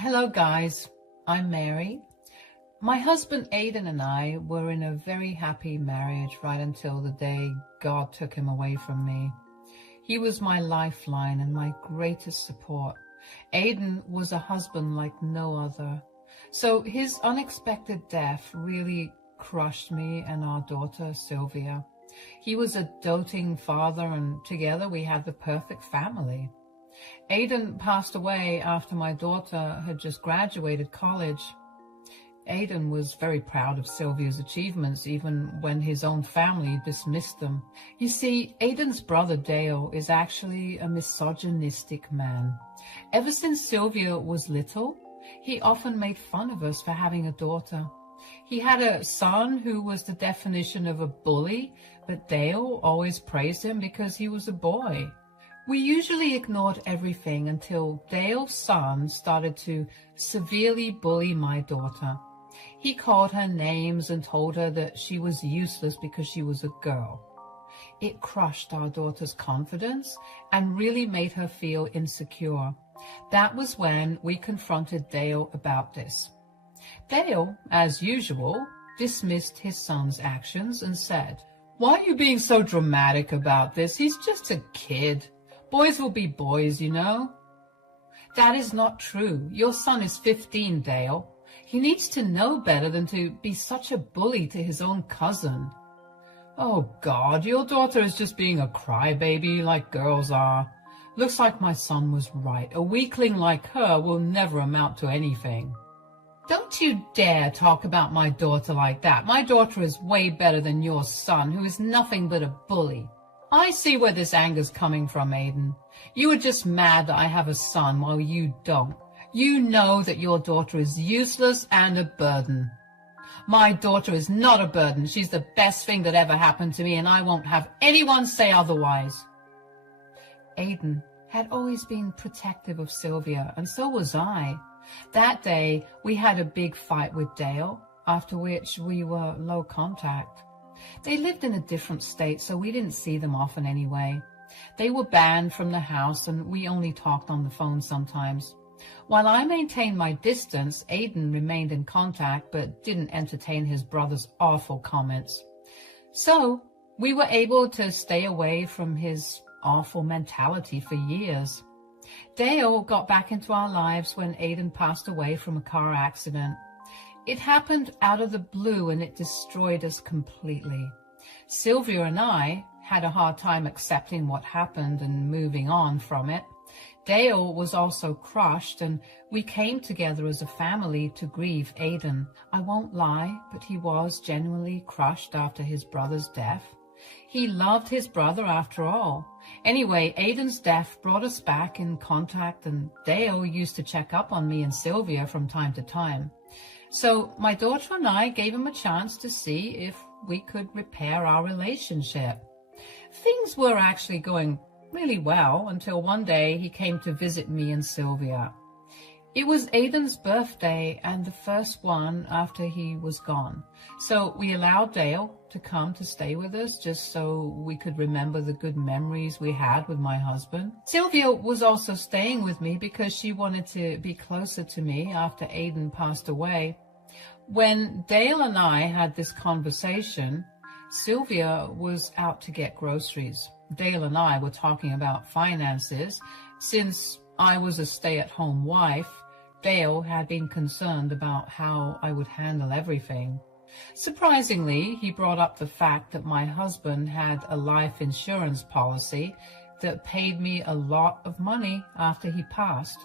Hello guys, I'm Mary. My husband Aidan and I were in a very happy marriage right until the day God took him away from me. He was my lifeline and my greatest support. Aidan was a husband like no other. So his unexpected death really crushed me and our daughter Sylvia. He was a doting father and together we had the perfect family. Aidan passed away after my daughter had just graduated college. Aidan was very proud of Sylvia's achievements, even when his own family dismissed them. You see, Aidan's brother Dale is actually a misogynistic man. Ever since Sylvia was little, he often made fun of us for having a daughter. He had a son who was the definition of a bully, but Dale always praised him because he was a boy. We usually ignored everything until Dale's son started to severely bully my daughter. He called her names and told her that she was useless because she was a girl. It crushed our daughter's confidence and really made her feel insecure. That was when we confronted Dale about this. Dale, as usual, dismissed his son's actions and said, "Why are you being so dramatic about this? He's just a kid. Boys will be boys, you know." "That is not true. Your son is 15, Dale. He needs to know better than to be such a bully to his own cousin." "Oh God, your daughter is just being a crybaby like girls are. Looks like my son was right. A weakling like her will never amount to anything." "Don't you dare talk about my daughter like that. My daughter is way better than your son, who is nothing but a bully." "I see where this anger's coming from, Aidan. You are just mad that I have a son while you don't. You know that your daughter is useless and a burden." "My daughter is not a burden. She's the best thing that ever happened to me, and I won't have anyone say otherwise." Aidan had always been protective of Sylvia, and so was I. That day, we had a big fight with Dale, after which we were low contact. They lived in a different state, so we didn't see them often anyway. They were banned from the house, and we only talked on the phone sometimes. While I maintained my distance, Aidan remained in contact, but didn't entertain his brother's awful comments. So, we were able to stay away from his awful mentality for years. Dale got back into our lives when Aidan passed away from a car accident. It happened out of the blue and it destroyed us completely. Sylvia and I had a hard time accepting what happened and moving on from it. Dale was also crushed, and we came together as a family to grieve Aidan. I won't lie, but he was genuinely crushed after his brother's death. He loved his brother after all. Anyway, Aidan's death brought us back in contact, and Dale used to check up on me and Sylvia from time to time. So my daughter and I gave him a chance to see if we could repair our relationship. Things were actually going really well until one day he came to visit me and Sylvia. It was Aidan's birthday and the first one after he was gone. So we allowed Dale to come to stay with us just so we could remember the good memories we had with my husband. Sylvia was also staying with me because she wanted to be closer to me after Aidan passed away. When Dale and I had this conversation, Sylvia was out to get groceries. Dale and I were talking about finances. Since I was a stay-at-home wife, Dale had been concerned about how I would handle everything. Surprisingly, he brought up the fact that my husband had a life insurance policy that paid me a lot of money after he passed.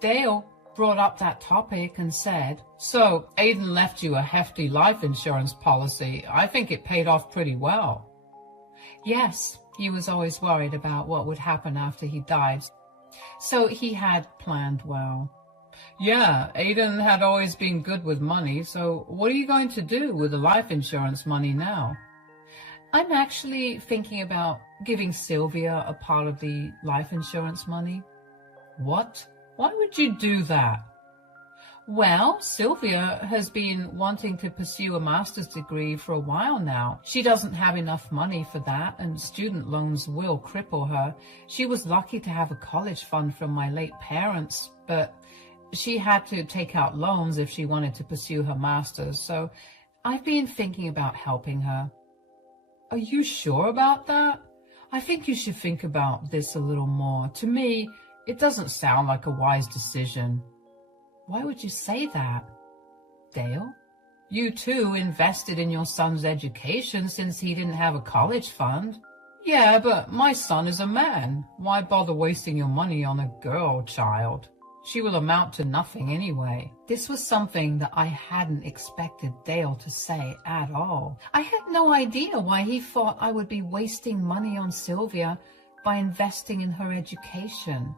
Dale brought up that topic and said, "So, Aidan left you a hefty life insurance policy. I think it paid off pretty well." Yes, he was always worried about what would happen after he died, so he had planned well. "Yeah, Aidan had always been good with money, so what are you going to do with the life insurance money now?" "I'm actually thinking about giving Sylvia a part of the life insurance money." "What? Why would you do that?" "Well, Sylvia has been wanting to pursue a master's degree for a while now. She doesn't have enough money for that, and student loans will cripple her. She was lucky to have a college fund from my late parents, but she had to take out loans if she wanted to pursue her master's, so I've been thinking about helping her. Are you sure about that? I think you should think about this a little more. To me, it doesn't sound like a wise decision. Why would you say that? Dale, you too invested in your son's education since he didn't have a college fund. Yeah, but my son is a man. Why bother wasting your money on a girl child? She will amount to nothing anyway. This was something that I hadn't expected Dale to say at all. I had no idea why he thought I would be wasting money on Sylvia by investing in her education.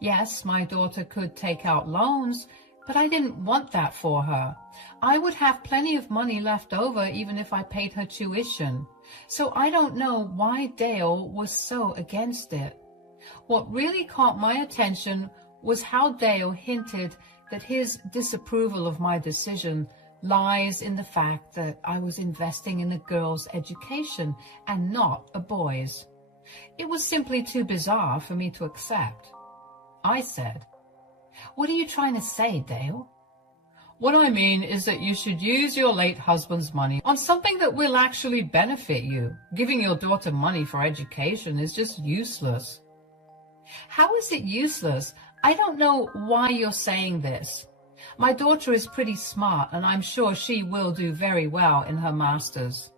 Yes, my daughter could take out loans, but I didn't want that for her. I would have plenty of money left over even if I paid her tuition. So I don't know why Dale was so against it. What really caught my attention was how Dale hinted that his disapproval of my decision lies in the fact that I was investing in a girl's education and not a boy's. It was simply too bizarre for me to accept. I said, "What are you trying to say, Dale?" "What I mean is that you should use your late husband's money on something that will actually benefit you. Giving your daughter money for education is just useless." How is it useless? I don't know why you're saying this. My daughter is pretty smart, and I'm sure she will do very well in her master's.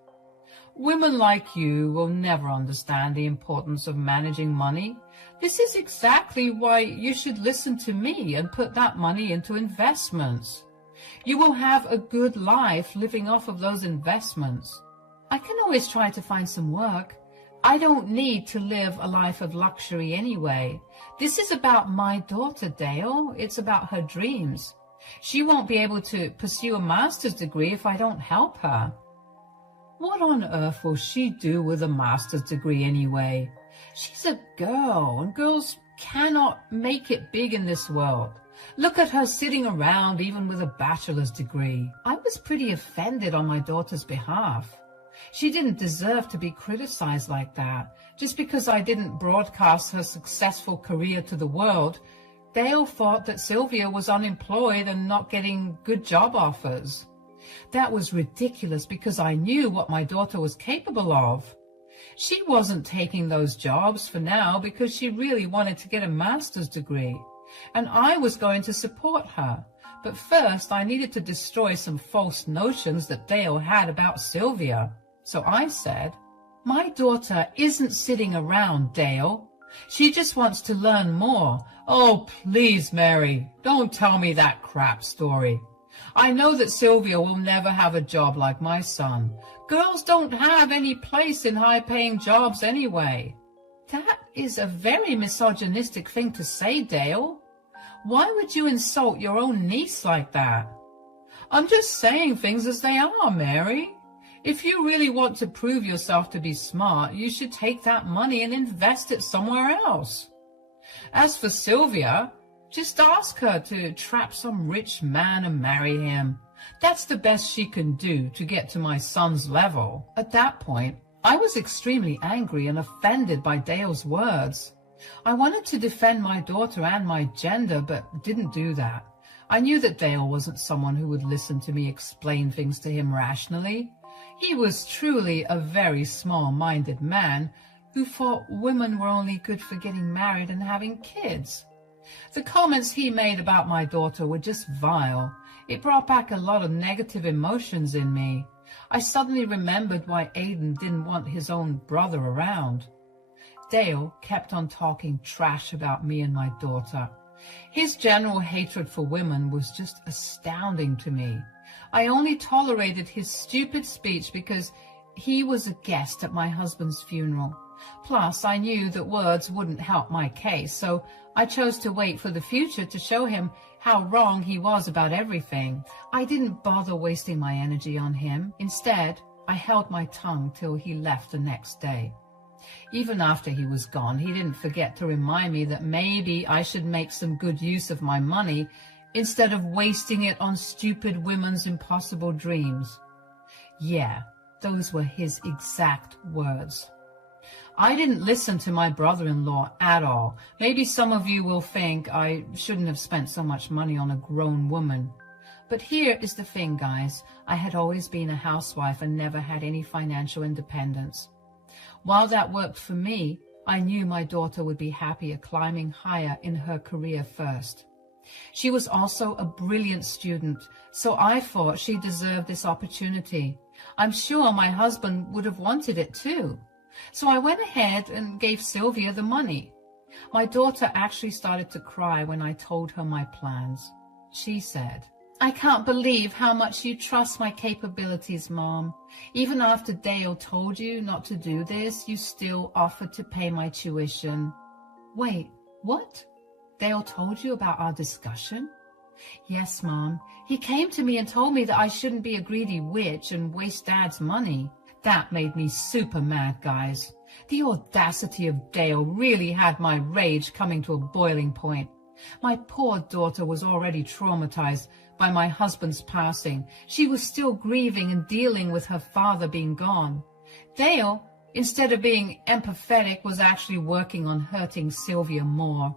Women like you will never understand the importance of managing money. This is exactly why you should listen to me and put that money into investments. You will have a good life living off of those investments. I can always try to find some work. I don't need to live a life of luxury anyway. This is about my daughter, Dale. It's about her dreams. She won't be able to pursue a master's degree if I don't help her. What on earth will she do with a master's degree anyway? She's a girl, and girls cannot make it big in this world. Look at her sitting around even with a bachelor's degree. I was pretty offended on my daughter's behalf. She didn't deserve to be criticized like that. Just because I didn't broadcast her successful career to the world, Dale thought that Sylvia was unemployed and not getting good job offers. That was ridiculous because I knew what my daughter was capable of. She wasn't taking those jobs for now because she really wanted to get a master's degree, and I was going to support her. But first I needed to destroy some false notions that Dale had about Sylvia. So I said, "My daughter isn't sitting around, Dale. She just wants to learn more." "Oh, please, Mary, don't tell me that crap story. I know that Sylvia will never have a job like my son. Girls don't have any place in high-paying jobs anyway." That is a very misogynistic thing to say, Dale. Why would you insult your own niece like that? I'm just saying things as they are, Mary. If you really want to prove yourself to be smart, you should take that money and invest it somewhere else. As for Sylvia, just ask her to trap some rich man and marry him. That's the best she can do to get to my son's level. At that point, I was extremely angry and offended by Dale's words. I wanted to defend my daughter and my gender, but didn't do that. I knew that Dale wasn't someone who would listen to me explain things to him rationally. He was truly a very small-minded man who thought women were only good for getting married and having kids. The comments he made about my daughter were just vile. It brought back a lot of negative emotions in me. I suddenly remembered why Aiden didn't want his own brother around. Dale kept on talking trash about me and my daughter. His general hatred for women was just astounding to me. I only tolerated his stupid speech because he was a guest at my husband's funeral. Plus, I knew that words wouldn't help my case, so I chose to wait for the future to show him how wrong he was about everything. I didn't bother wasting my energy on him. Instead, I held my tongue till he left the next day. Even after he was gone, he didn't forget to remind me that maybe I should make some good use of my money instead of wasting it on stupid women's impossible dreams. Yeah, those were his exact words. I didn't listen to my brother-in-law at all. Maybe some of you will think I shouldn't have spent so much money on a grown woman. But here is the thing, guys. I had always been a housewife and never had any financial independence. While that worked for me, I knew my daughter would be happier climbing higher in her career first. She was also a brilliant student, so I thought she deserved this opportunity. I'm sure my husband would have wanted it too. So I went ahead and gave Sylvia the money. My daughter actually started to cry when I told her my plans. She said, "I can't believe how much you trust my capabilities, Mom. Even after Dale told you not to do this, you still offered to pay my tuition." Wait, what? Dale told you about our discussion? Yes, Mom. He came to me and told me that I shouldn't be a greedy witch and waste Dad's money. That made me super mad, guys. The audacity of Dale really had my rage coming to a boiling point. My poor daughter was already traumatized by my husband's passing. She was still grieving and dealing with her father being gone. Dale, instead of being empathetic, was actually working on hurting Sylvia more.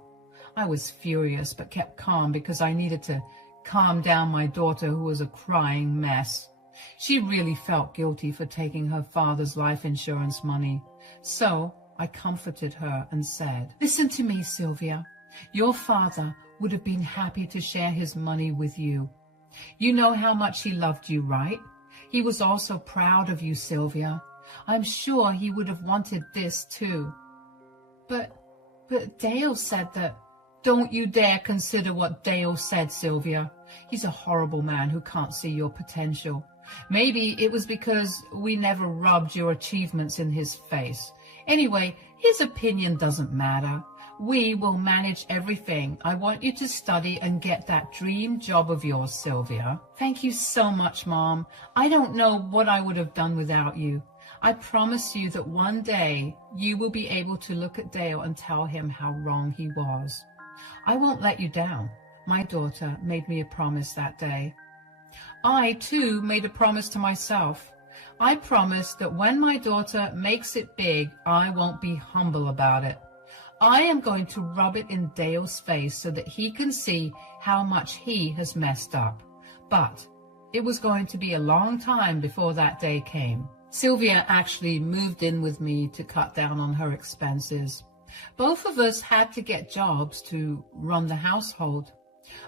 I was furious but kept calm because I needed to calm down my daughter, who was a crying mess. She really felt guilty for taking her father's life insurance money. So I comforted her and said, "Listen to me, Sylvia. Your father would have been happy to share his money with you. You know how much he loved you, right? He was also proud of you, Sylvia. I'm sure he would have wanted this too." But Dale said that. Don't you dare consider what Dale said, Sylvia. He's a horrible man who can't see your potential. Maybe it was because we never rubbed your achievements in his face. Anyway, his opinion doesn't matter. We will manage everything. I want you to study and get that dream job of yours, Sylvia. Thank you so much, Mom. I don't know what I would have done without you. I promise you that one day you will be able to look at Dale and tell him how wrong he was. I won't let you down. My daughter made me a promise that day. I, too, made a promise to myself. I promised that when my daughter makes it big, I won't be humble about it. I am going to rub it in Dale's face so that he can see how much he has messed up. But it was going to be a long time before that day came. Sylvia actually moved in with me to cut down on her expenses. Both of us had to get jobs to run the household.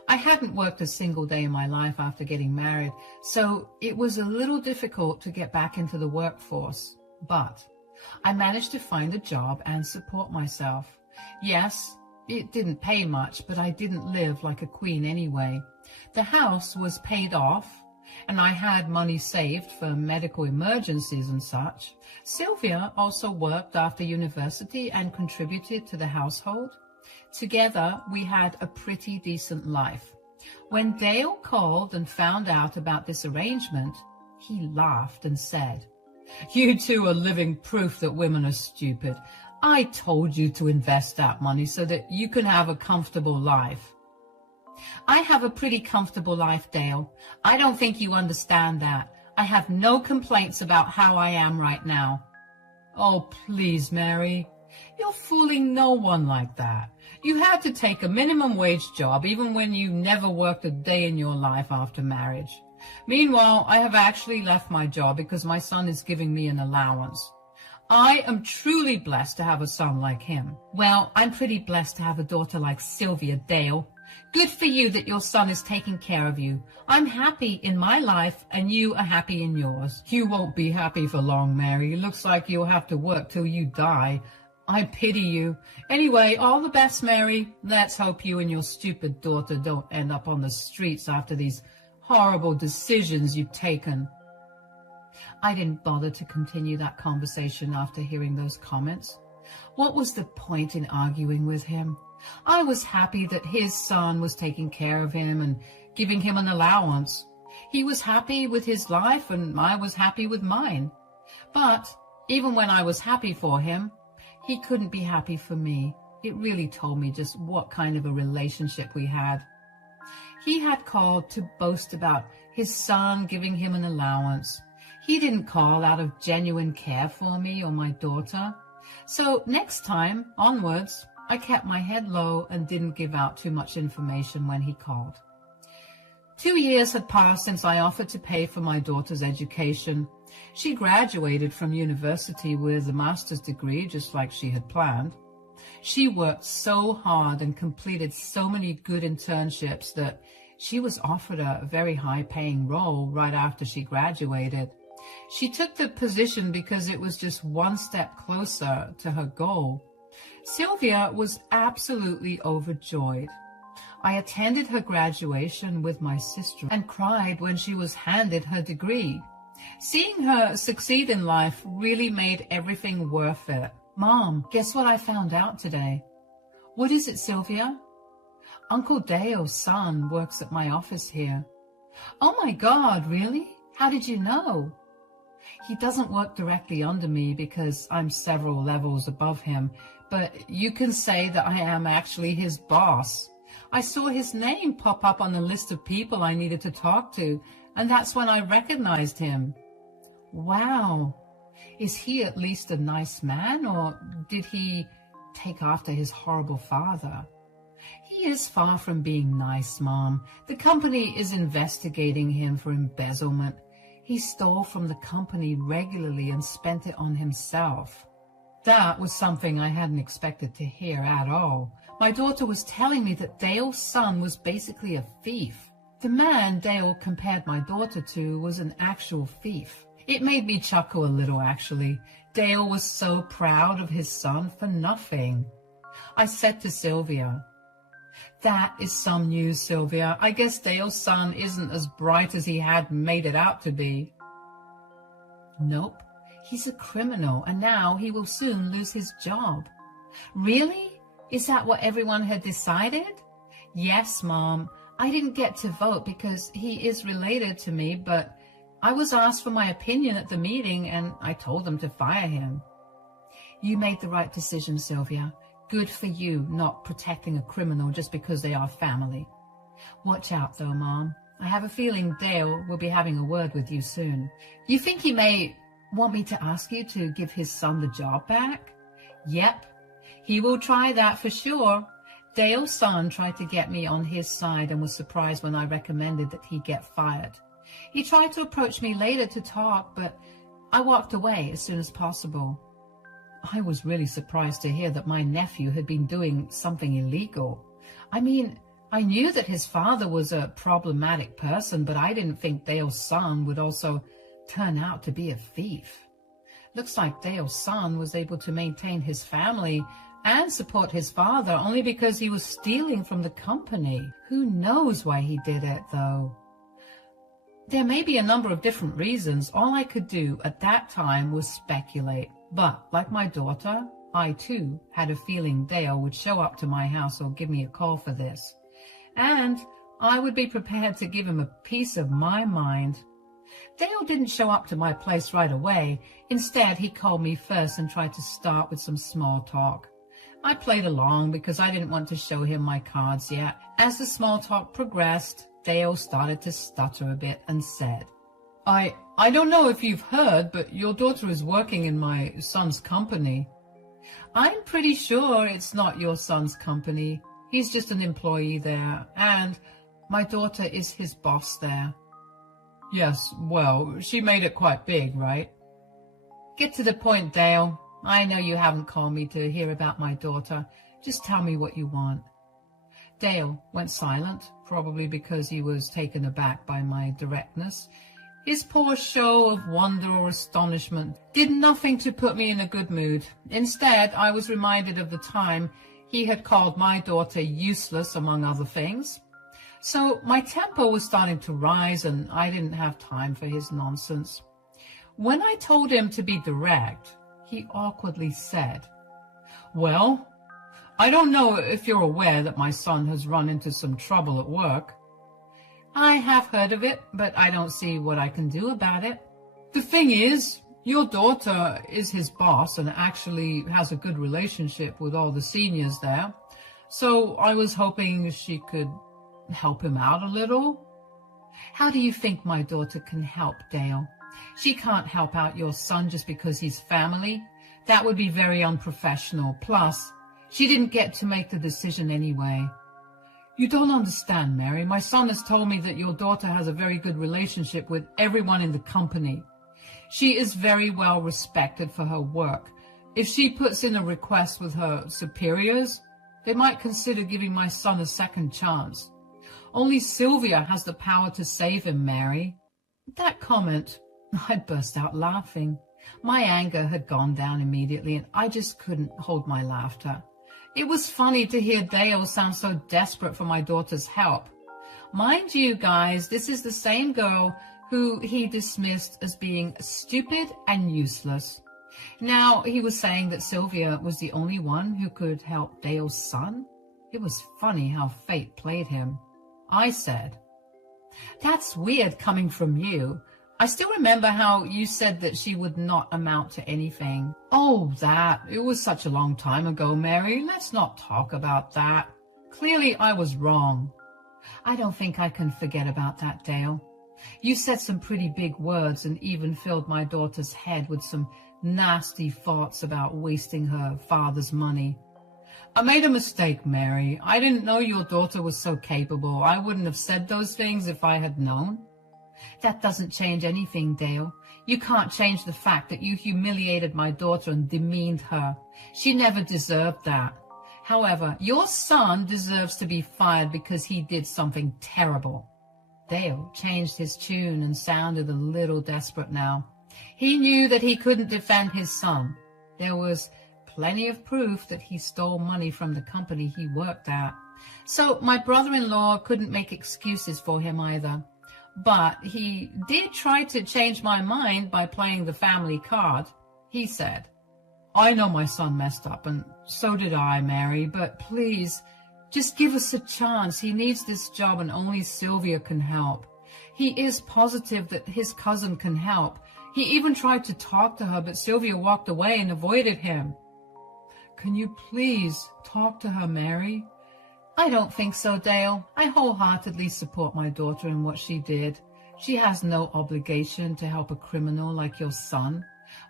I hadn't worked a single day in my life after getting married, so it was a little difficult to get back into the workforce. But I managed to find a job and support myself. Yes, it didn't pay much, but I didn't live like a queen anyway. The house was paid off, and I had money saved for medical emergencies and such. Sylvia also worked after university and contributed to the household. Together, we had a pretty decent life. When Dale called and found out about this arrangement, he laughed and said, "You two are living proof that women are stupid. I told you to invest that money so that you can have a comfortable life." I have a pretty comfortable life, Dale. I don't think you understand that. I have no complaints about how I am right now. Oh, please, Mary. You're fooling no one like that. You had to take a minimum wage job even when you never worked a day in your life after marriage. Meanwhile, I have actually left my job because my son is giving me an allowance. I am truly blessed to have a son like him. Well, I'm pretty blessed to have a daughter like Sylvia, Dale. Good for you that your son is taking care of you. I'm happy in my life and you are happy in yours. You won't be happy for long, Mary. It looks like you'll have to work till you die. I pity you. Anyway, all the best, Mary. Let's hope you and your stupid daughter don't end up on the streets after these horrible decisions you've taken. I didn't bother to continue that conversation after hearing those comments. What was the point in arguing with him? I was happy that his son was taking care of him and giving him an allowance. He was happy with his life and I was happy with mine. But even when I was happy for him, he couldn't be happy for me. It really told me just what kind of a relationship we had. He had called to boast about his son giving him an allowance. He didn't call out of genuine care for me or my daughter. So next time onwards, I kept my head low and didn't give out too much information when he called. 2 years had passed since I offered to pay for my daughter's education. She graduated from university with a master's degree, just like she had planned. She worked so hard and completed so many good internships that she was offered a very high-paying role right after she graduated. She took the position because it was just one step closer to her goal. Sylvia was absolutely overjoyed. I attended her graduation with my sister and cried when she was handed her degree. Seeing her succeed in life really made everything worth it. Mom, guess what I found out today? What is it, Sylvia? Uncle Dale's son works at my office here. Oh my God, really? How did you know? He doesn't work directly under me because I'm several levels above him, but you can say that I am actually his boss. I saw his name pop up on the list of people I needed to talk to, and that's when I recognized him. Wow. Is he at least a nice man, or did he take after his horrible father? He is far from being nice, Mom. The company is investigating him for embezzlement. He stole from the company regularly and spent it on himself. That was something I hadn't expected to hear at all. My daughter was telling me that Dale's son was basically a thief. The man Dale compared my daughter to was an actual thief. It made me chuckle a little, actually. Dale was so proud of his son for nothing. I said to Sylvia, "That is some news, Sylvia. I guess Dale's son isn't as bright as he had made it out to be." "Nope. He's a criminal, and now he will soon lose his job." "Really? Is that what everyone had decided?" "Yes, Mom. I didn't get to vote because he is related to me, but I was asked for my opinion at the meeting, and I told them to fire him." "You made the right decision, Sylvia. Good for you, not protecting a criminal just because they are family. Watch out, though, Mom. I have a feeling Dale will be having a word with you soon." "You think he may want me to ask you to give his son the job back?" "Yep. He will try that for sure. Dale's son tried to get me on his side and was surprised when I recommended that he get fired. He tried to approach me later to talk, but I walked away as soon as possible. I was really surprised to hear that my nephew had been doing something illegal. I mean, I knew that his father was a problematic person, but I didn't think Dale's son would also turn out to be a thief. Looks like Dale's son was able to maintain his family and support his father only because he was stealing from the company. Who knows why he did it, though? There may be a number of different reasons. All I could do at that time was speculate. But, like my daughter, I too had a feeling Dale would show up to my house or give me a call for this. And I would be prepared to give him a piece of my mind. Dale didn't show up to my place right away. Instead, he called me first and tried to start with some small talk. I played along because I didn't want to show him my cards yet. As the small talk progressed, Dale started to stutter a bit and said, I don't know if you've heard, but your daughter is working in my son's company." "I'm pretty sure it's not your son's company. He's just an employee there, and my daughter is his boss there." "Yes, well, she made it quite big, right?" "Get to the point, Dale. I know you haven't called me to hear about my daughter. Just tell me what you want." Dale went silent, probably because he was taken aback by my directness. His poor show of wonder or astonishment did nothing to put me in a good mood. Instead, I was reminded of the time he had called my daughter useless, among other things. So my temper was starting to rise, and I didn't have time for his nonsense. When I told him to be direct, he awkwardly said, "Well, I don't know if you're aware that my son has run into some trouble at work." "I have heard of it, but I don't see what I can do about it." "The thing is, your daughter is his boss and actually has a good relationship with all the seniors there, so I was hoping she could help him out a little." "How do you think my daughter can help, Dale? She can't help out your son just because he's family. That would be very unprofessional. Plus, she didn't get to make the decision anyway. You don't understand, Mary. My son has told me that your daughter has a very good relationship with everyone in the company. She is very well respected for her work. If she puts in a request with her superiors, they might consider giving my son a second chance. Only Sylvia has the power to save him, Mary. At that comment, I burst out laughing. My anger had gone down immediately, and I just couldn't hold my laughter. It was funny to hear Dale sound so desperate for my daughter's help. Mind you, guys, this is the same girl who he dismissed as being stupid and useless. Now, he was saying that Sylvia was the only one who could help Dale's son. It was funny how fate played him. I said, "That's weird coming from you. I still remember how you said that she would not amount to anything." "Oh, that. It was such a long time ago, Mary. Let's not talk about that. Clearly, I was wrong." "I don't think I can forget about that, Dale. You said some pretty big words and even filled my daughter's head with some nasty thoughts about wasting her father's money." "I made a mistake, Mary. I didn't know your daughter was so capable. I wouldn't have said those things if I had known." "That doesn't change anything, Dale. You can't change the fact that you humiliated my daughter and demeaned her. She never deserved that. However, your son deserves to be fired because he did something terrible." Dale changed his tune and sounded a little desperate now. He knew that he couldn't defend his son. There was plenty of proof that he stole money from the company he worked at. So my brother-in-law couldn't make excuses for him either. But he did try to change my mind by playing the family card. He said, "I know my son messed up, and so did I, Mary, but please, just give us a chance. He needs this job, and only Sylvia can help. He is positive that his cousin can help. He even tried to talk to her, but Sylvia walked away and avoided him." "Can you please talk to her, Mary?" "I don't think so, Dale. I wholeheartedly support my daughter in what she did. She has no obligation to help a criminal like your son.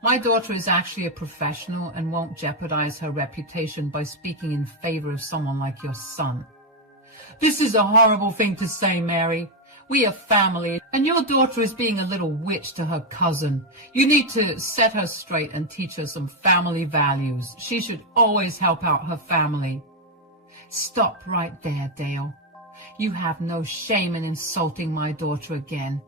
My daughter is actually a professional and won't jeopardize her reputation by speaking in favor of someone like your son." "This is a horrible thing to say, Mary. We are family, and your daughter is being a little witch to her cousin. You need to set her straight and teach her some family values. She should always help out her family." "Stop right there, Dale. You have no shame in insulting my daughter again.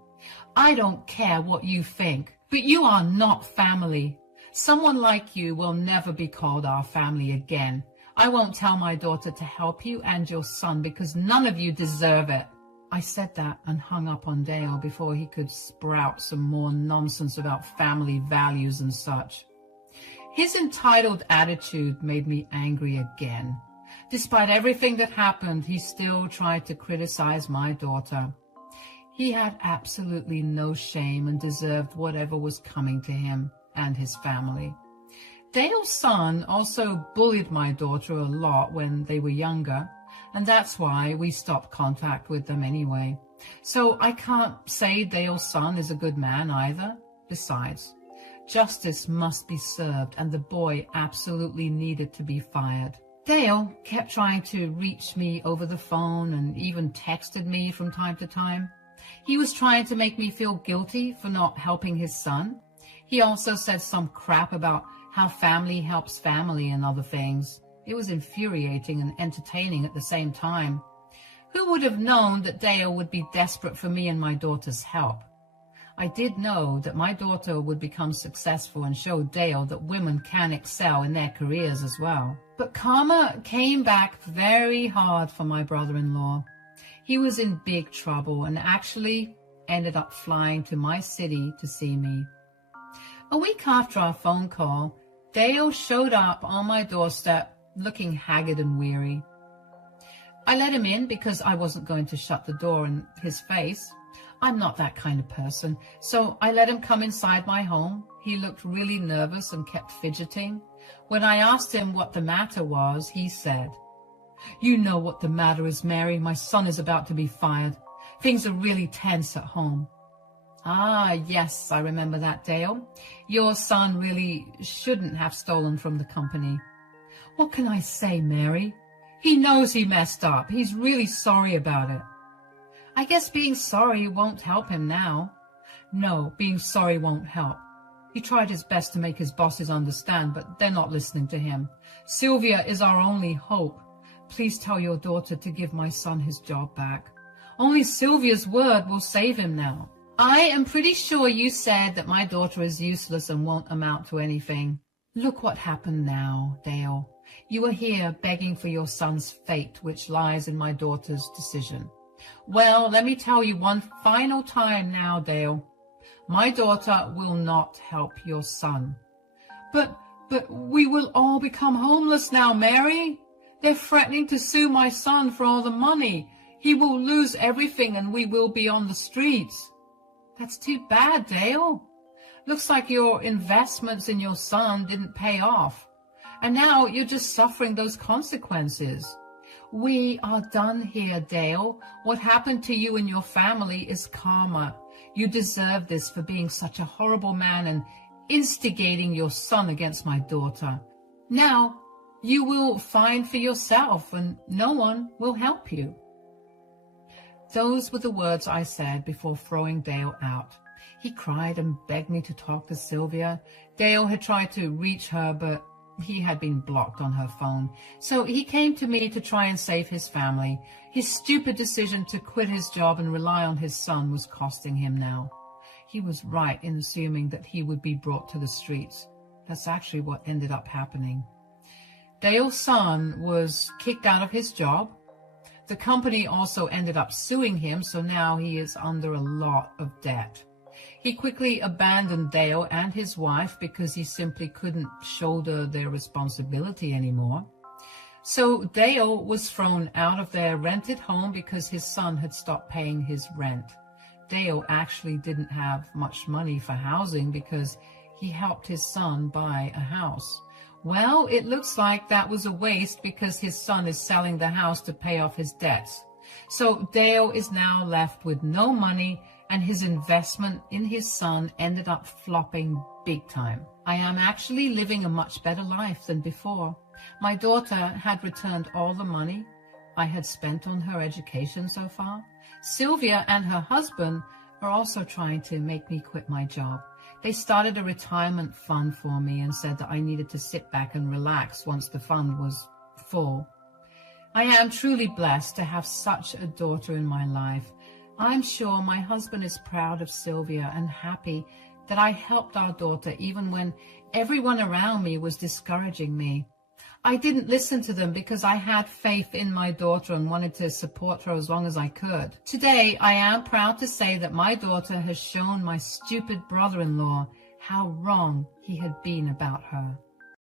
I don't care what you think, but you are not family. Someone like you will never be called our family again. I won't tell my daughter to help you and your son because none of you deserve it." I said that and hung up on Dale before he could sprout some more nonsense about family values and such. His entitled attitude made me angry again. Despite everything that happened, he still tried to criticize my daughter. He had absolutely no shame and deserved whatever was coming to him and his family. Dale's son also bullied my daughter a lot when they were younger, and that's why we stopped contact with them anyway. So I can't say Dale's son is a good man either. Besides, justice must be served, and the boy absolutely needed to be fired. Dale kept trying to reach me over the phone and even texted me from time to time. He was trying to make me feel guilty for not helping his son. He also said some crap about how family helps family and other things. It was infuriating and entertaining at the same time. Who would have known that Dale would be desperate for me and my daughter's help? I did know that my daughter would become successful and show Dale that women can excel in their careers as well. But karma came back very hard for my brother-in-law. He was in big trouble and actually ended up flying to my city to see me. A week after our phone call, Dale showed up on my doorstep looking haggard and weary. I let him in because I wasn't going to shut the door in his face. I'm not that kind of person, so I let him come inside my home. He looked really nervous and kept fidgeting. When I asked him what the matter was, he said, "You know what the matter is, Mary. My son is about to be fired. Things are really tense at home." Ah, yes, I remember that, Dale. Your son really shouldn't have stolen from the company. What can I say, Mary? He knows he messed up. He's really sorry about it. I guess being sorry won't help him now. No, being sorry won't help. He tried his best to make his bosses understand, but they're not listening to him. Sylvia is our only hope. Please tell your daughter to give my son his job back. Only Sylvia's word will save him now. I am pretty sure you said that my daughter is useless and won't amount to anything. Look what happened now, Dale. You are here begging for your son's fate, which lies in my daughter's decision. Well, let me tell you one final time now, Dale. My daughter will not help your son. But we will all become homeless now, Mary. They're threatening to sue my son for all the money. He will lose everything and we will be on the streets. That's too bad, Dale. Looks like your investments in your son didn't pay off. And now you're just suffering those consequences. We are done here, Dale. What happened to you and your family is karma. You deserve this for being such a horrible man and instigating your son against my daughter. Now you will find for yourself and no one will help you. Those were the words I said before throwing Dale out. He cried and begged me to talk to Sylvia. Dale had tried to reach her, but he had been blocked on her phone. So he came to me to try and save his family. His stupid decision to quit his job and rely on his son was costing him now. He was right in assuming that he would be brought to the streets. That's actually what ended up happening. Dale's son was kicked out of his job. The company also ended up suing him, so now he is under a lot of debt. He quickly abandoned Dale and his wife because he simply couldn't shoulder their responsibility anymore. So Dale was thrown out of their rented home because his son had stopped paying his rent. Dale actually didn't have much money for housing because he helped his son buy a house. Well, it looks like that was a waste because his son is selling the house to pay off his debts. So Dale is now left with no money and his investment in his son ended up flopping big time. I am actually living a much better life than before. My daughter had returned all the money I had spent on her education so far. Sylvia and her husband are also trying to make me quit my job. They started a retirement fund for me and said that I needed to sit back and relax once the fund was full. I am truly blessed to have such a daughter in my life. I'm sure my husband is proud of Sylvia and happy that I helped our daughter even when everyone around me was discouraging me. I didn't listen to them because I had faith in my daughter and wanted to support her as long as I could. Today, I am proud to say that my daughter has shown my stupid brother-in-law how wrong he had been about her.